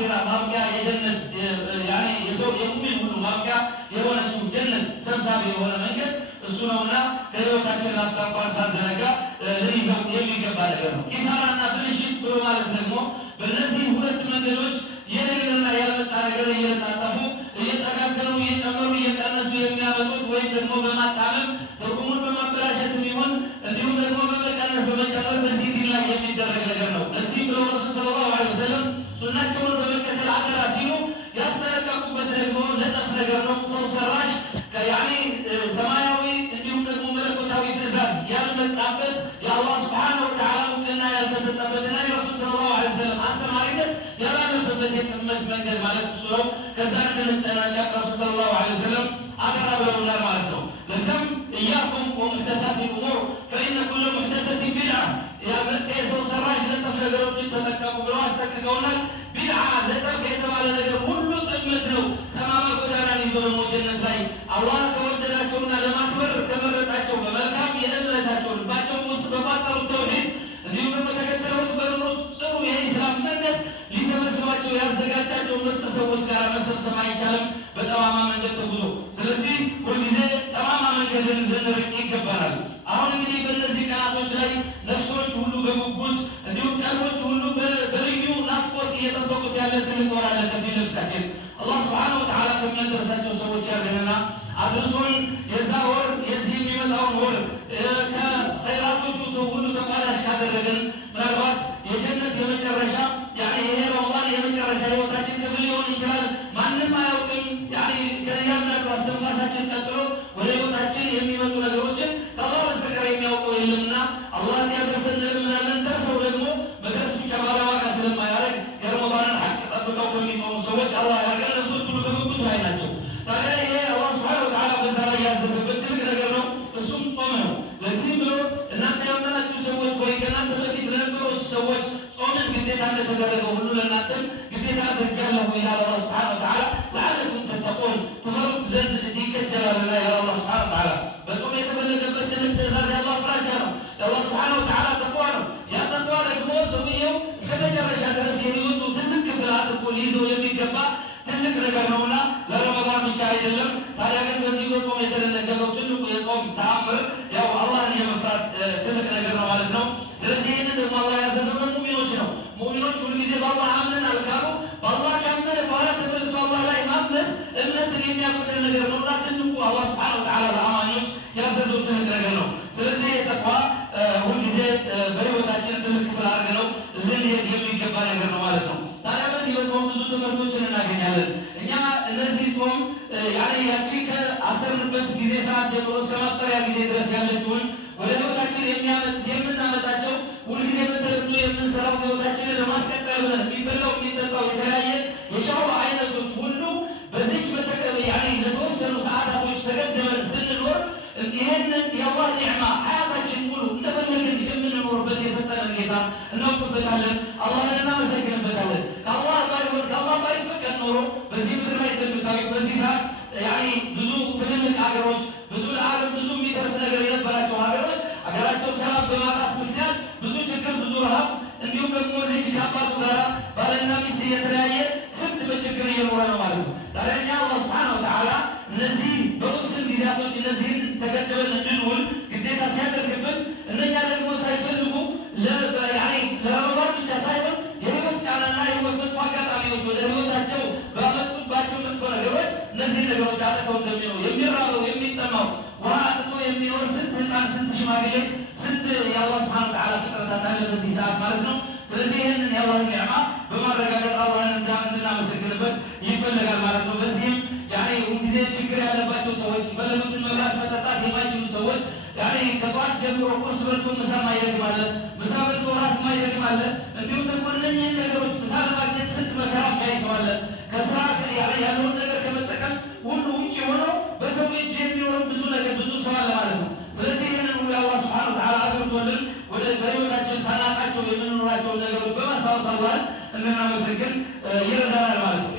የአኺራ ማብቂያ የጀነት ያኔ የሰው የሙእሚን ሁሉ ማብቂያ የሆነችው ጀነት ሰብሳቢ የሆነ መንገድ እሱ ነውና ከህይወታችን ላፍታቋ ሳንዘነጋ ልንይዘው የሚገባ ነገር ነው። ኪሳራና ብልሽት ብሎ ማለት ደግሞ በእነዚህ ሁለት መንገዶች የነገርና ያልመጣ ነገር እየተጣጣፉ እየተጋገሩ እየጨመሩ እየቀነሱ የሚያመጡት ወይም ደግሞ በማጣመም ትርጉሙን በማበላሸትም ይሁን እንዲሁም ደግሞ በመቀነስ በመጨመር በዚህ ዲን ላይ የሚደረግ ነገር ነው። እዚህ ብሎ ረሱል ሰለላሁ ዐለይሂ ወሰለም ሱናቸውን በመከተል አደራ ሲሉ ያስጠነቀቁበት ደግሞ ለጠፍ ነገር ነው። ሰው ሰራሽ ያኔ ሰማያዊ እንዲሁም ደግሞ መለኮታዊ ትእዛዝ ያልመጣበት የአላህ ሱብሓነሁ ወተዓላ እውቅና ያልተሰጠበትና የረሱል ሰለላሁ ዐለይሂ ወሰለም አስተማሪነት ያላለፈበት የጥመት መንገድ ማለት እሱ ነው። ከዛ እንድንጠነቀቅ ረሱል ሰለላሁ ዐለይሂ ወሰለም አደራ ብለውናል ማለት ነው። ለዚያም ኢያኩም ወሙሕደሳት ልእሙር ፈኢነ ኩለ ሙሕደሰትን ቢድዓ ያልመጣ የሰው ሰራሽ ለጠፍ ነገሮችን ተጠቀሙ ብለው አስጠንቅቀውናል። ቢድዓ ለጠፍ የተባለ ነገር ሁሉ ጥመት ነው። ጠማማ ጎዳናን ይዞ ደግሞ ጀነት ላይ አላህ ከወደዳቸውና ለማክበር ከመረጣቸው በመልካም የእምነታቸው ልባቸው ውስጥ በቋጠሩት ተውሂድ እንዲሁም ደግሞ ተከትለውት በኖሩት ጥሩ የኢስላም መንገድ ሊሰበስባቸው ያዘጋጃቸው ምርጥ ሰዎች ጋር መሰብሰብ አይቻልም በጠማማ መንገድ ተጉዞ። ስለዚህ ሁልጊዜ ጠማማ መንገድን ልንርቅ ይገባናል። አሁን እንግዲህ በእነዚህ ቀናቶች ላይ ነፍሶች ሁሉ በጉጉት እንዲሁም ቀልቦች ሁሉ በልዩ ናፍቆት እየጠበቁት ያለ ትልቅ ወር አለ ከፊት ለፊታችን። አላህ ሱብሓነሁ ወተዓላ ከሚያደርሳቸው ሰዎች ያድርገንና አድርሶን የዛ ወር የዚህ የሚመጣውን ወር ከኸይራቶቹ ሁሉ ተቋዳሽ ካደረገን ምናልባት የጀነት የመጨረሻ ይሄ ረመዳን የመጨረሻ ህይወታችን ክፍል ሊሆን ይችላል። ማንም አያውቅም። ከእያንዳንዱ አስተንፋሳችን ቀጥሎ ወደ ህይወታችን የሚመጡ ነገሮችን ከአላህ በስተቀር የሚያውቀው የለምና አላህ እንዲያደርሰን እንለምናለን። ደርሰው ደግሞ መድረስ ብቻ ባለዋጋ ስለማያደርግ የረመዳንን ሐቅ ጠብቀው ከሚቆሙ ሰዎች አላህ ያድርገን። ነፍሶች ሁሉ በጉጉት ላይ ናቸው። ታዲያ ይሄ አላህ ሱብሓነሁ ወተዓላ በዛ ላይ ያዘዘበት ትልቅ ነገር ነው። እሱም ጾም ነው። ለዚህም ብሎ እናንተ ያመናችሁ ሰዎች ወይ ከእናንተ በፊት ለነበሩት ሰዎች ጾምን ግዴታ እንደተደረገው ሁሉ ለእናንተም ግዴታ አድርጌያለሁ ይላል አላህ ሱብሓነሁ ወተዓላ። ለዓለኩም ተተቁን ትፈሩት ዘንድ ይከጀላልና ይላል አላህ ሱብሓነሁ ወተዓላ። በጾም የተፈለገበት ትልቅ ትእዛዝ የአላህ ፍራቻ ነው። የአላህ ሱብሓነሁ ወተዓላ ተቅዋ ነው። ያ ተቅዋ ደግሞ ሰውየው እስከ መጨረሻ ድረስ የህይወቱ ትልቅ ክፍል አድርጎ ሊይዘው የሚገባ ትልቅ ነገር ነውና ለረመዳን ብቻ አይደለም። ታዲያ ግን በዚህ በጾም የተደነገገው ትልቁ የጾም ተአምር ያው አላህን የመፍራት ትልቅ ነገር ነው ማለት ነው። ስለዚህ ይህንን ደግሞ አላህ ያዘዘበት ሙእሚኖች ነው። ሙእሚኖች ሁልጊዜ በአላህ አምነናል ካሉ በአላህ ካመነ በኋላ ተመልሶ አላህ ላይ ማመስ እምነትን የሚያጎድል ነገር ነውና ትልቁ አላህ ሱብሓነሁ ወተዓላ ለአማኞች ያዘዘው ትልቅ ነገር ነው። ስለዚህ ተቅዋ ሁልጊዜ በህይወታችን ትልቅ ክፍል አድርገነው ልንሄድ የሚገባ ነገር ነው ማለት ነው። ታዲያ በዚህ በጾም ብዙ ትምህርቶችን እናገኛለን። እኛ እነዚህ ጾም ያቺ ከአሰርንበት ጊዜ ሰዓት ጀምሮ እስከ ማፍጠሪያ ጊዜ ድረስ ያለችውን ወደ ህይወታችን የምናመጣቸው ሁልጊዜ በተለምዶ የምንሰራው ህይወታችንን ለማስቀጠል ብለን የሚበላው የሚጠጣው የተለያየ የሻው አይነቶች ሁሉ በዚች ለተወሰኑ ሰዓታቶች ተገድበን ስንኖር ይህንን የአላህ ኒዕማ ሀያታችን ሙሉ እንደፈለግን የምንኖርበት የሰጠንን ጌታ እናውቅበታለን፣ አላህን እናመሰግንበታለን። ከአላህ ባይፈቀድ ኖሮ በዚህ ምድር ላይ እንደምታዩት በዚህ ሰዓት ብዙ ትልልቅ ሀገሮች ብዙ ለዓለም ብዙ የሚተርፍ ነገር የነበራቸው ሀገራቸው ሰላም በማጣት ምክንያት ብዙ ችግር ብዙ ረሃብ እንዲሁም ደግሞ ልጅ ከአባቱ ጋር ባልና ሚስት እየተለያየ ስንት በችግር እየኖረ ነው ማለት ነው። ታዲያ እኛ አላህ ሱብሓነሁ ወተዓላ እነዚህ በውስን ጊዜያቶች እነዚህን ተገድበን እንድንውል ግዴታ ሲያደርግብን እነኛ ደግሞ ሳይፈልጉ ለረመዳን ብቻ ሳይሆን የህይወት ጫናና የህይወት መጥፎ አጋጣሚዎች ወደ ህይወታቸው ባመጡባቸው መጥፎ ነገሮች እነዚህ ነገሮች አጥተው እንደሚኖር የሚራበው የሚጠማው ውሃ አጥቶ የሚኖር ስንት ህፃን ስንት ሽማግሌ ስንት የአላህ ሱብሓነሁ ወተዓላ ፍጥረታት አለ በዚህ ሰዓት ማለት ነው። ስለዚህ ይህንን የአላህ ኒዕማ በማረጋገጥ አላህን እንድናመሰግንበት ይፈለጋል ማለት ነው። በዚህም ሁልጊዜ ችግር ያለባቸው ሰዎች በለሉትን መብላት መጠጣት የማይችሉ ሰዎች ከጠዋት ጀምሮ ቁርስ በልቶ ምሳ ማይደግም አለ፣ ምሳ በልቶ ራት ማይደግም አለ። እንዲሁም ደግሞ እነኝህን ነገሮች ምሳ ለማግኘት ስንት መከራ የሚያይ ሰው አለ። ከስራ ያለውን ነገር ከመጠቀም ሁሉ ውጭ ሆነው በሰው እጅ የሚኖረው ብዙ ነገር ብዙ ሰው አለ ማለት ነው። ስለዚህ ይህንን ሁሉ የአላህ ሱብሓነሁ ወተዓላ አገብቶልን በህይወታችን ሳናቃቸው የምንኖራቸውን ነገሮች በማስታወስ አላህን እንድናመሰግን ይረዳናል ማለት ነው።